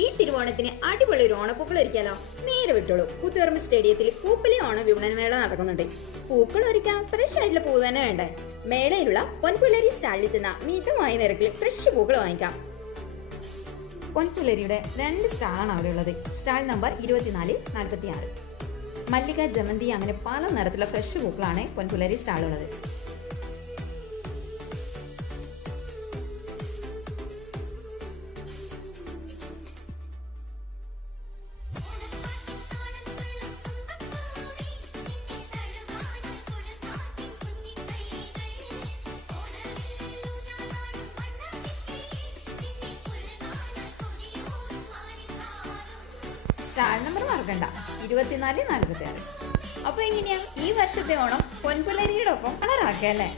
ഈ തിരുവോണത്തിന് അടിപൊളി ഒരു ഓണപ്പൂക്കൾ ഒരുക്കാലോ. നേരെ വിട്ടോളൂ, കൂത്തുപറമ്പ് സ്റ്റേഡിയത്തിൽ പൂപ്പലി ഓണ വിപണന മേള നടക്കുന്നുണ്ട്. പൂക്കൾ ഒരുക്കാൻ ഫ്രഷ് ആയിട്ടുള്ള പൂ തന്നെ വേണ്ടേ. മേളയിലുള്ള പൊൻപുലരി സ്റ്റാളിൽ ചെന്ന മിതമായ നിരക്കിൽ ഫ്രഷ് പൂക്കൾ വാങ്ങിക്കാം. പൊൻപുലരിയുടെ 2 സ്റ്റാളാണ് അവിടെ ഉള്ളത്. Stall number 24, 46. മല്ലിക, ജമന്തി അങ്ങനെ പല നിറത്തിലുള്ള ഫ്രഷ് പൂക്കളാണ് പൊൻപുലരി സ്റ്റാളുള്ളത്. സ്റ്റാൾ നമ്പർ മറക്കണ്ട, 24, 46. അപ്പൊ എങ്ങനെയാ ഈ വർഷത്തെ ഓണം പൊൻപുലരിയുടെ ഒപ്പം കളറാക്കല്ലേ.